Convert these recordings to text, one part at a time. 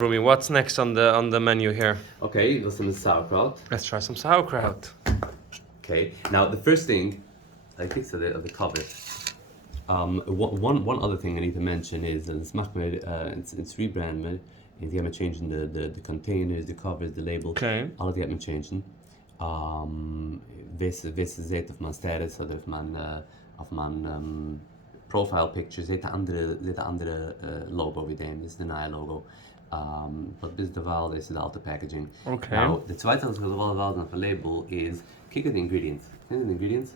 Rumi, what's next on the menu here? Okay, was some sauerkraut. Let's try some sauerkraut. Okay, now the first thing, I think so the cover. One other thing I need to mention is it's rebranded. Die hebben changing the containers, the covers, the label. Okay. Alle die hebben changing. Wisse zit of mijn status of mijn profile picture zit de andere logo weer in. Dit is de nieuwe logo. But this is the val, this is the alter packaging. Okay. Now, the tweede dat we wel van the label is kijk at the ingredients. Kijk the ingredients.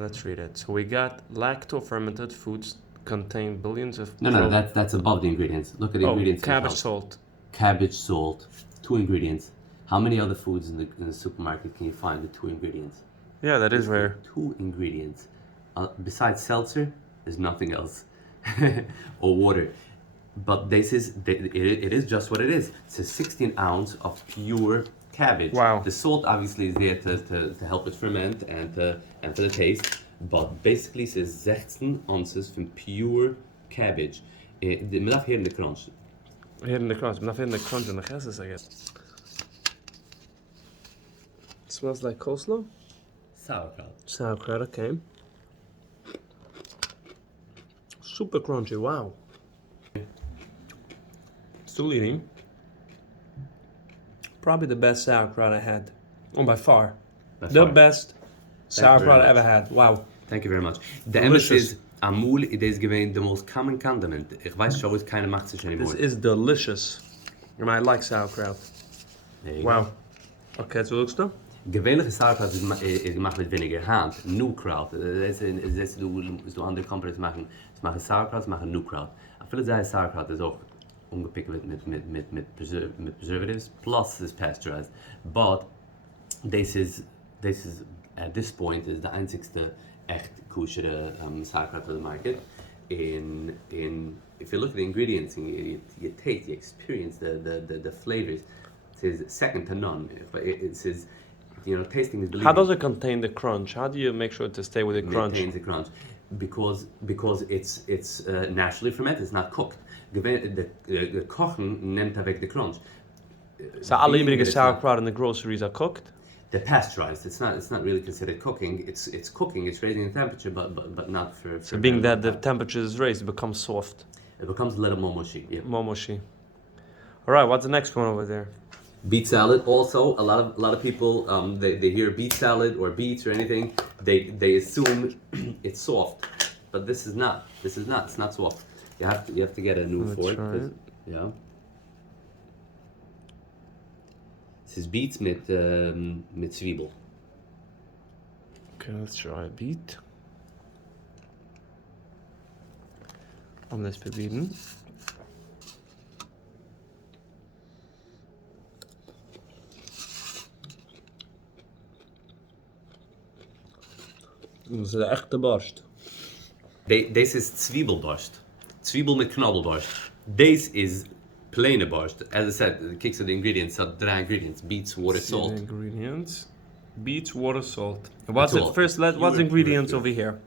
Let's read it. So we got lacto-fermented foods contain billions of... No, that's above the ingredients. Look at the ingredients. Cabbage salt. Cabbage salt, 2 ingredients. How many other foods in the supermarket can you find with 2 ingredients? Yeah, that is rare. 2 ingredients. Besides seltzer, there's nothing else. Or water. But this is, it is just what it is. It's a 16 ounce of pure cabbage. Wow. The salt obviously is there to help it ferment and for the taste. But basically it says 16 ounces from pure cabbage. We have here in the crunch. Here in the crunch. Not in the crunch and the gases, I guess. It smells like coleslaw? Sauerkraut. Sauerkraut, okay. Super crunchy, wow. Still eating. Probably the best sauerkraut I had. Oh, by far. The best sauerkraut I ever had. Wow. Thank you very much. The emphasis Amul, it is given the most common condiment. Ich weiß schon, es keine macht sich anymore. This is delicious. I like sauerkraut. Wow. Okay, so looks though. Gewöhnliche Sauerkraut ist gemacht mit weniger Hand. Nukraut. Du andere Companies machen. Sie machen Sauerkraut, sie machen Nukraut. Viele sagen Sauerkraut ist auch ungepickt mit preservatives, plus is pasteurized. But this is at this point is the einzigste echt kosher sauerkraut on the market. If you look at the ingredients and you taste, you experience the flavors, it says second to none. It says, you know, tasting is believing. How does it contain the crunch? How do you make sure to stay with the crunch? It contains the crunch because it's naturally fermented. It's not cooked. The kochen nimmt weg the crunch. So all the sauerkraut in the groceries are cooked? They're pasteurized. It's not really considered cooking. It's cooking. It's raising the temperature, but not for. So being that the temperature is raised, it becomes soft. It becomes a little more mushy. Yeah. More mushy. All right. What's the next one over there? Beet salad. Also, a lot of people they hear beet salad or beets or anything, they assume it's soft, but this is not. It's not soft. You have to get a new fork. Yeah. This is beets mit Zwiebel. Okay, let's try a beet. On this verbieten. Dat is de echte borst. This is Zwiebelborst. Zwiebel mit knobbelborst. This is plain borst. As I said, the kicks of the ingredients are 3 ingredients: beets, water, salt. The ingredients: beets, water, salt. What's it first? What's the ingredients over here?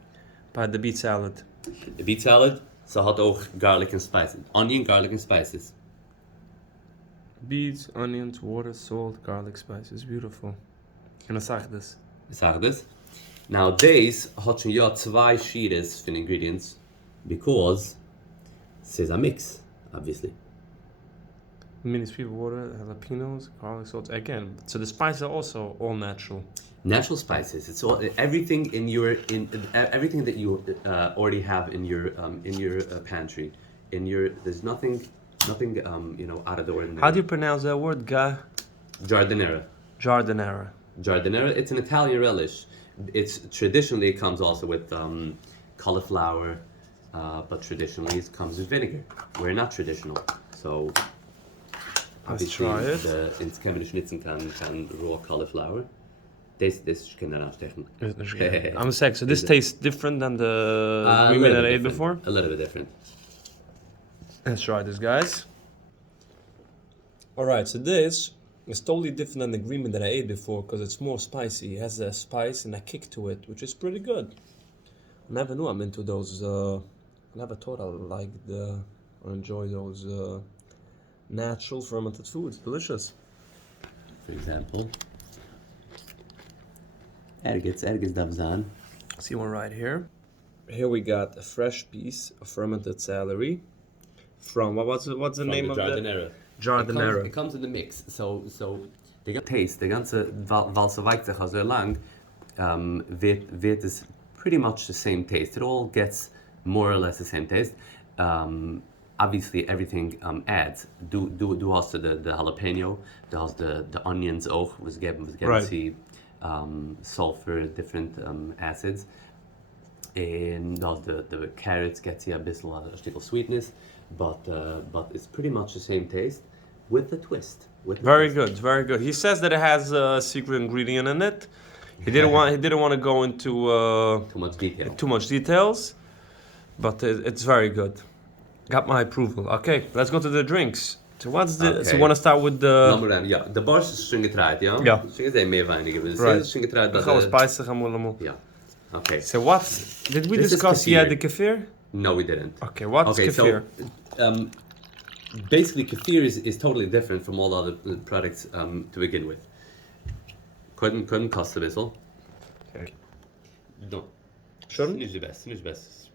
By the beet salad. The beet salad. So had ook garlic and spices. Onion, garlic and spices. Beets, onions, water, salt, garlic, spices. Beautiful. En dan zag je dus. Zag this. Now deze had schon ja 2 sheets for ingredients because it's a mix, obviously. Mini sweet water, jalapenos, garlic, salt. Again, so the spices are also all natural. Natural spices. It's all everything everything that you already have in your pantry. There's nothing you know out of the ordinary. How do you pronounce that word? Giardiniera. Giardiniera. Giardiniera. It's an Italian relish. It's traditionally it comes also with cauliflower, but traditionally it comes with vinegar. We're not traditional, so. Let's try it. Ins Kämmer schnitzen kann raw cauliflower. This can ausstechen. I'm saying, so this tastes different than the green that I ate before? A little bit different. Let's try this, guys. Alright, so this is totally different than the green bean that I ate before because it's more spicy. It has a spice and a kick to it, which is pretty good. I never knew I'm into those. I never thought I liked or enjoy those Natural fermented foods, delicious. For example, ergets davzan. See one right here. Here we got a fresh piece of fermented celery from what's the name of Jardinera. Jardinera. It comes in the mix. So the taste, the ganze Walse weicht sich so lang, wird es pretty much the same taste. It all gets more or less the same taste. Obviously, everything adds. Du hast the jalapeno, du hast the onions auch, was geben Right. sie sulfur, different acids. And the carrots get you a bit of sweetness, but it's pretty much the same taste with a twist. Very good, very good. He says that it has a secret ingredient in it. He didn't want to go into Too much detail. details, but it's very good. Got my approval. Okay, let's go to the drinks. So what's the? So Okay. you want to start with the? Number one, ja. De borst is schon getreid, ja? Ja. Schon sehr mehr weinige. Right. Right. Schon getreid, We dat gaan spicy gaan we. Ja. Okay. So what? Did we This is discuss kefir. yet the kefir? No, we didn't. Okay, what's kefir? So, basically, kefir is totally different from all other products to begin with. Couldn't cost a whistle. Okay. No. Schon? Nicht the best, nicht the best.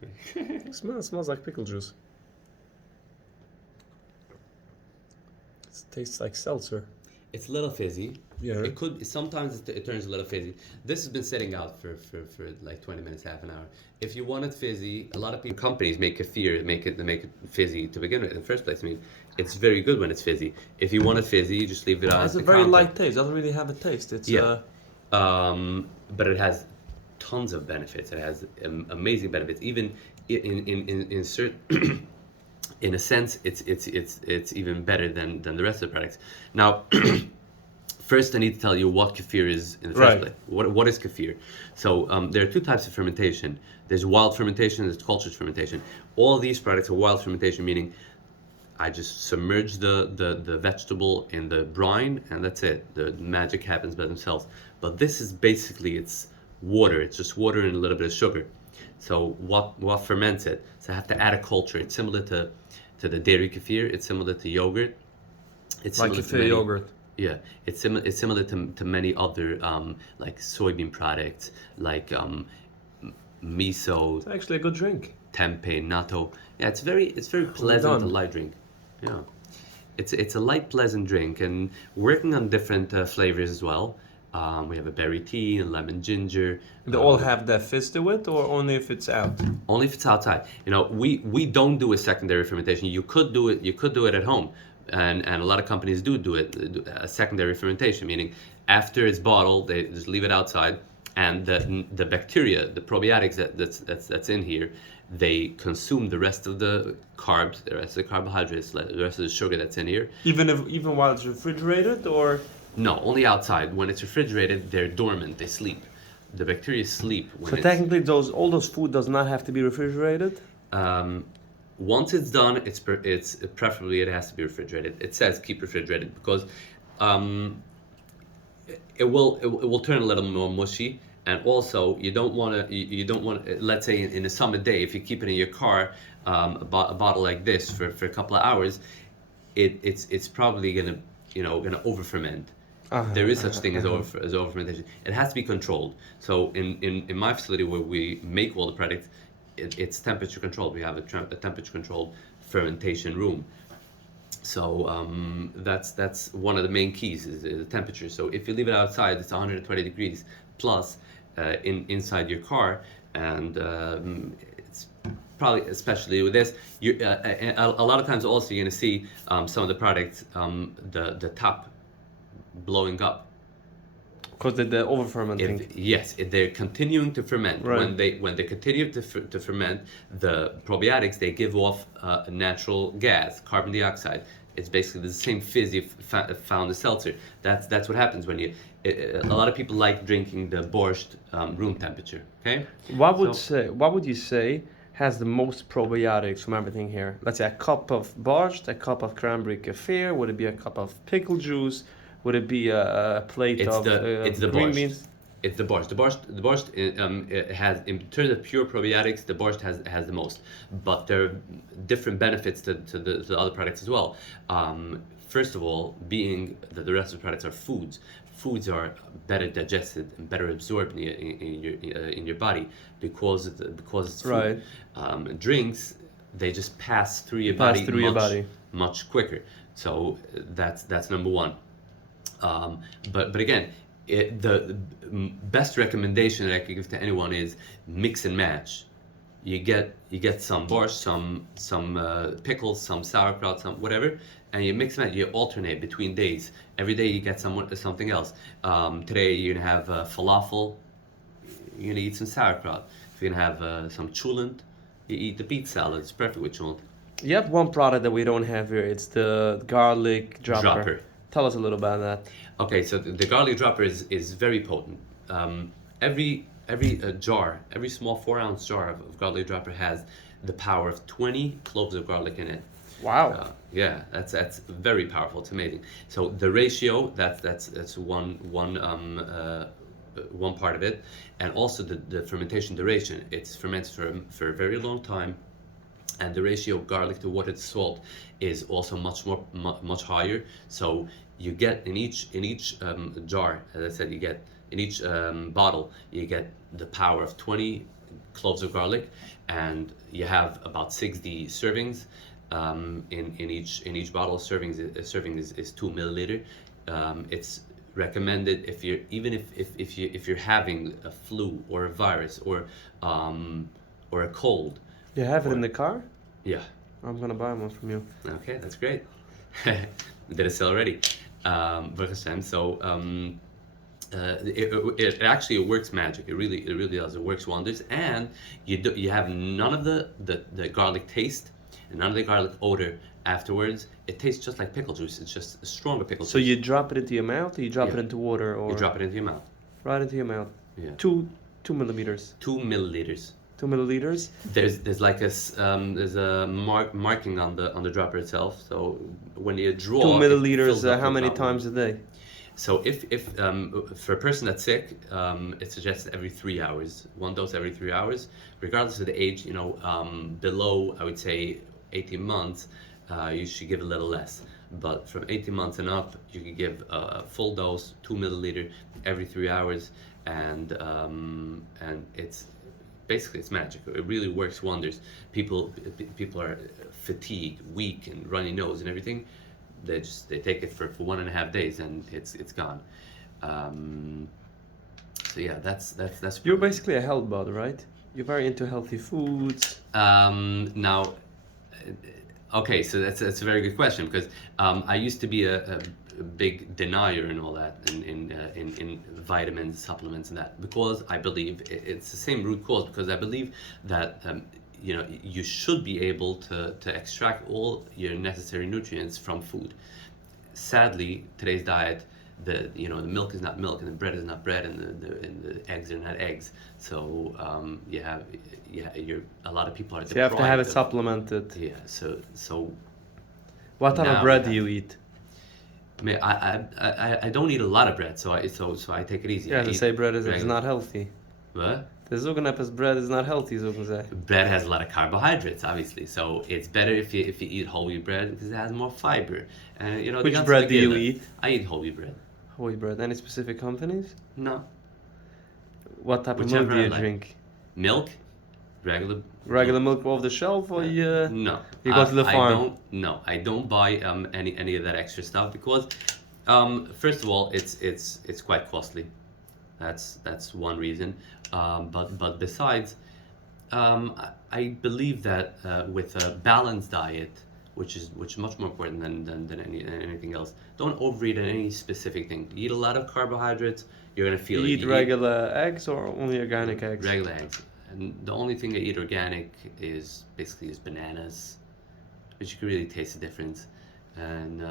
Smells like pickle juice. It tastes like seltzer. It's a little fizzy. Yeah. Sometimes it turns a little fizzy. This has been sitting out for like 20 minutes, half an hour. If you want it fizzy, a lot of companies make kefir, make it fizzy to begin with in the first place. I mean, it's very good when it's fizzy. If you want it fizzy, you just leave it on. It has a the very counter. light taste. Doesn't really have a taste. It's Yeah. But it has tons of benefits. It has amazing benefits. Even in certain, in a sense, it's even better than the rest of the products. Now, first I need to tell you what kefir is in the first Right. place. What is kefir? So there are two types of fermentation. There's wild fermentation. There's cultured fermentation. All these products are wild fermentation, meaning I just submerge the vegetable in the brine and that's it. The magic happens by themselves. But this is basically, it's water. It's just water and a little bit of sugar. So what ferments it? So I have to add a culture. It's similar to the dairy kefir. It's similar to yogurt. It's like similar to kefir many- yogurt. Yeah, it's similar to many other like soybean products, like miso, It's actually a good drink. tempeh, natto. Yeah, it's very pleasant, a done. light drink. Yeah, it's a light, pleasant drink, and working on different flavors as well. We have a berry tea and lemon ginger. They all have that fizz to it, or only if it's out? Only if it's outside. You know, we don't do a secondary fermentation. You could do it at home, and a lot of companies do it, a secondary fermentation, meaning after it's bottled, they just leave it outside, and the bacteria, the probiotics that's in here, they consume the rest of the carbs, the rest of the carbohydrates, the rest of the sugar that's in here. Even while it's refrigerated, or No, only outside. When it's refrigerated, they're dormant. They sleep. The bacteria sleep when so it's... technically all those food does not have to be refrigerated. Once it's done, it's preferably it has to be refrigerated. It says keep refrigerated because it will turn a little more mushy, and also you don't want to let's say in a summer day, if you keep it in your car, a bottle like this for a couple of hours, it's probably gonna over ferment. There is such thing as over fermentation. It has to be controlled. So in my facility where we make all the products, it's temperature controlled. We have a temperature controlled fermentation room. So that's one of the main keys is the temperature. So if you leave it outside, it's 120 degrees plus inside your car, and it's probably, especially with this, a lot of times also you're going to see some of the products, the top blowing up. Because they're over fermenting. If they're continuing to ferment, Right. when they continue to ferment, the probiotics, they give off a natural gas, carbon dioxide. It's basically the same fizz you found in seltzer. That's what happens when you. A lot of people like drinking the borscht room temperature. Okay. What would you say has the most probiotics from everything here? Let's say a cup of borscht, a cup of cranberry kefir. Would it be a cup of pickle juice? Would it be a plate It's of the green borscht. beans? It's the borscht. The borscht it has, in terms of pure probiotics, the borscht has the most. But there are different benefits to the other products as well. First of all, being that the rest of the products are foods. Foods are better digested and better absorbed in your body because it's food. Right. Drinks, they just pass through your Pass body through your body. much quicker. So that's number one. But again, the best recommendation that I could give to anyone is mix and match. You get some borscht, some pickles, some sauerkraut, some whatever, and you mix and match. You alternate between days. Every day you get something else. Today you're gonna have falafel. You're gonna eat some sauerkraut. If you're gonna have some cholent, you eat the beet salad. It's perfect with cholent. You have one product that we don't have here. It's the garlic dropper. Tell us a little about that. Okay, so the garlic dropper is very potent. Every jar, every small 4-ounce jar of garlic dropper has the power of 20 cloves of garlic in it. Wow. Yeah, that's very powerful. It's amazing. So the ratio, that's one part of it, and also the fermentation duration. It's fermented for a very long time, and the ratio of garlic to water to salt is also much higher. So you get in each jar, as I said, you get in each bottle, you get the power of 20 cloves of garlic, and you have about 60 servings. In each bottle, a serving is 2 milliliter. It's recommended if you're having a flu or a virus or a cold. You have it in the car? Yeah. I'm gonna buy one from you. Okay, that's great. Did a sale already. Baruch Hashem. So it actually works magic. It really does. It works wonders, and you have none of the garlic taste and none of the garlic odor afterwards. It tastes just like pickle juice. It's just a stronger pickle juice. So you drop it into your mouth, or you drop it into water, or you drop it into your mouth. Right into your mouth. Yeah. 2 millimeters. 2 milliliters. 2 milliliters. There's like there's a marking on the dropper itself. So when you draw 2 milliliters. How how many times a day? So if for a person that's sick, it suggests every 3 hours, 1 dose every 3 hours, regardless of the age. Below, I would say 18 months, you should give a little less. But from 18 months and up, you can give a full dose, 2 milliliter every 3 hours, and it's basically it's magic. It really works wonders. People are fatigued, weak, and runny nose and everything. They take it for 1.5 days and it's gone. So yeah, that's. You're basically a health bud, right? You're very into healthy foods. Now, okay, so that's a very good question, because I used to be a big denier and all that in vitamins, supplements, and that, because I believe it's the same root cause, because I believe that you should be able to extract all your necessary nutrients from food. Sadly, today's diet, the milk is not milk, and the bread is not bread, and the eggs are not eggs. So a lot of people are. So you have to have it supplemented. Yeah. So. What type of bread do you eat? I mean, I don't eat a lot of bread, so I take it easy. Yeah, to say bread is not healthy. What? The zogenepes bread is not healthy, zogen. Bread has a lot of carbohydrates, obviously, so it's better if you eat whole wheat bread, because it has more fiber. And which bread do you eat? I eat whole wheat bread. Whole wheat bread. Any specific companies? No. What type of milk do you drink? Milk, regular milk off the shelf, or no? You go to the farm. I don't buy any of that extra stuff, because first of all, it's quite costly. That's one reason. But besides, I believe that with a balanced diet, which is much more important than anything else, don't overeat on any specific thing. You eat a lot of carbohydrates, you're gonna feel you it. Eat regular eggs or only organic eggs? Regular eggs. And the only thing I eat organic is bananas, which you can really taste the difference, and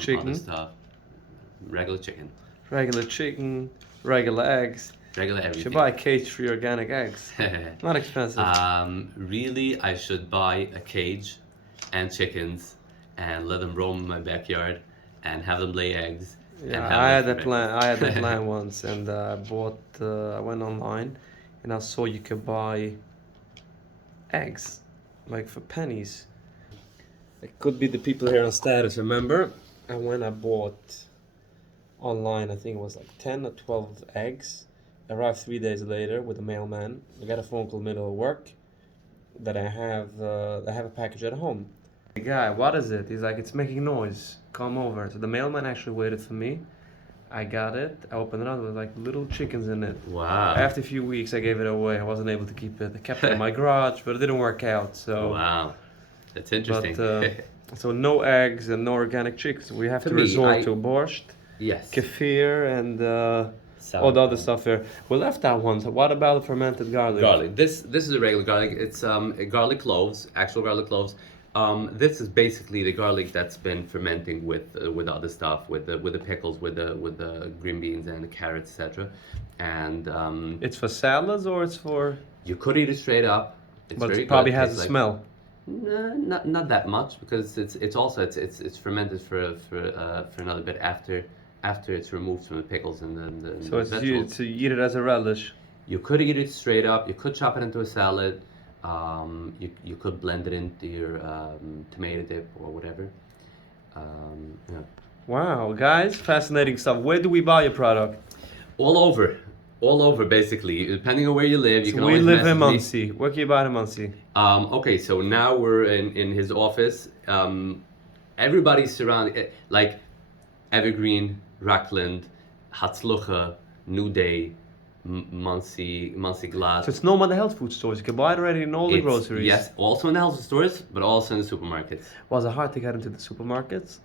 chicken. Other stuff. Regular chicken. Regular chicken, regular eggs. Regular everything. You should buy cage-free organic eggs. Not expensive. Really, I should buy a cage and chickens and let them roam in my backyard and have them lay eggs Yeah, have I it had for that plan. I had that breakfast. plan once, and I bought. I went online, and I saw you could buy eggs, like for pennies. It could be the people here on status. Remember? And when I bought online, I think it was like 10 or 12 eggs. Arrived 3 days later with a mailman. I got a phone call middle of work that I have a package at home. The guy, what is it? He's like, it's making noise. Come over. So the mailman actually waited for me. I got it. I opened it up. There was like little chickens in it. Wow. After a few weeks, I gave it away. I wasn't able to keep it. I kept it in my garage, but it didn't work out. So. Wow. That's interesting. But, so no eggs and no organic chickens. We have For to me, resort to borscht, Yes. kefir, and all the other stuff here. We left out one. So what about the fermented garlic? Garlic. This is a regular garlic. It's garlic cloves, actual garlic cloves. This is basically the garlic that's been fermenting with other stuff, with the pickles, with the green beans and the carrots, etc. And It's for salads or it's for? you could eat it straight up. It's But very it probably good. has a Tastes like- smell. Not that much, because it's also it's fermented for another bit after it's removed from the pickles and then the So it's vegetables. so you eat it as a relish. You could eat it straight up. You could chop it into a salad. You could blend it into your tomato dip or whatever. Yeah. Wow, guys, fascinating stuff. Where do we buy your product? All over basically. Depending on where you live, you So can we always live in message me. Muncie. Where can you buy it in Muncie? Okay, so now we're in his office. Everybody's surrounded, like Evergreen, Rockland, Hatzlucha, New Day, Muncie Glass. So it's no matter health food stores. You can buy it already in all the groceries. Yes, also in the health stores, but also in the supermarkets. Was it hard to get into the supermarkets?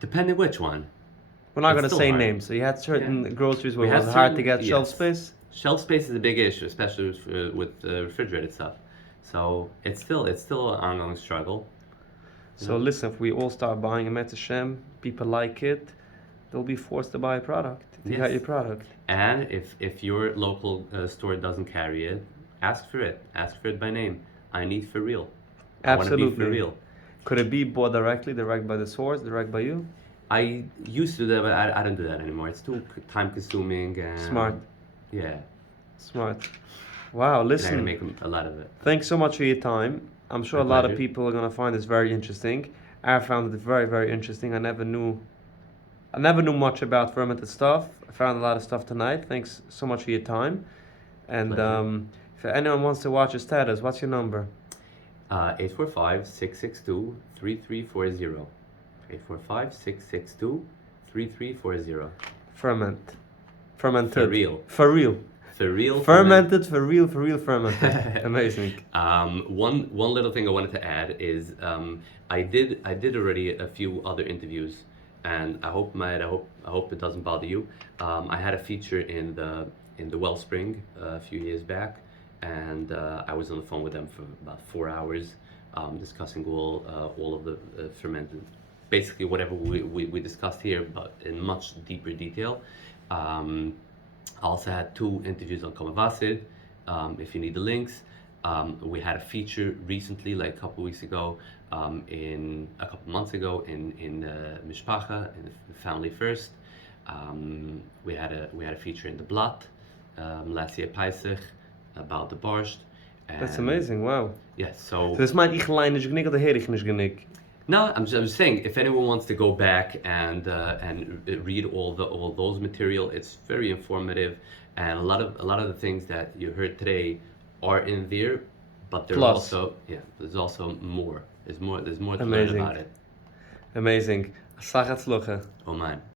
Depending which one. We're not It's going to still say hard. names. So you had certain groceries where We it had was hard to certain- get shelf yes. space. Shelf space is a big issue, especially with refrigerated stuff. So it's still an ongoing struggle. So listen, if we all start buying a Met Hashem, people like it, they'll be forced to buy a product. If you got Yes. your product. And if your local store doesn't carry it, ask for it. Ask for it by name. I need Fer-Real. I want to be Absolutely. Fer-Real. Could it be bought directly, direct by the source, direct by you? I used to do that, but I don't do that anymore. It's too time consuming and Smart. Yeah, Smart. Wow, and I listen. make a lot of it. Thanks so much for your time. I'm sure My a lot of pleasure. people are gonna find this very interesting. I found it very, very interesting. I never knew much about fermented stuff. I found a lot of stuff tonight. Thanks so much for your time. And Pleasure. if anyone wants to watch your status, what's your number? 845-662-3340. 845-662-3340. Fermented. Fer-Real. For-Real. Fer-Real. Fermented, for-real, fermented. Amazing. One little thing I wanted to add is I did already a few other interviews, and I hope it doesn't bother you. I had a feature in the Wellspring a few years back, and I was on the phone with them for about 4 hours, discussing all of the fermented, basically whatever we discussed here, but in much deeper detail. I also had 2 interviews on Kamavasid, if you need the links. We had a feature recently, like a couple weeks ago, a couple months ago in Mishpacha, in the Family First. We had a feature in the Blatt, last year Pesach, about the borscht. That's And- amazing, wow. Yes, so Dus maakt ich klein is genick oder herig is genick. no, I'm just saying, if anyone wants to go back and read all those material, it's very informative, and a lot of the things that you heard today are in there, but there's Plus. also more. There's more to learn Amazing. about it. Amazing. Sag het sluggen. Oh man.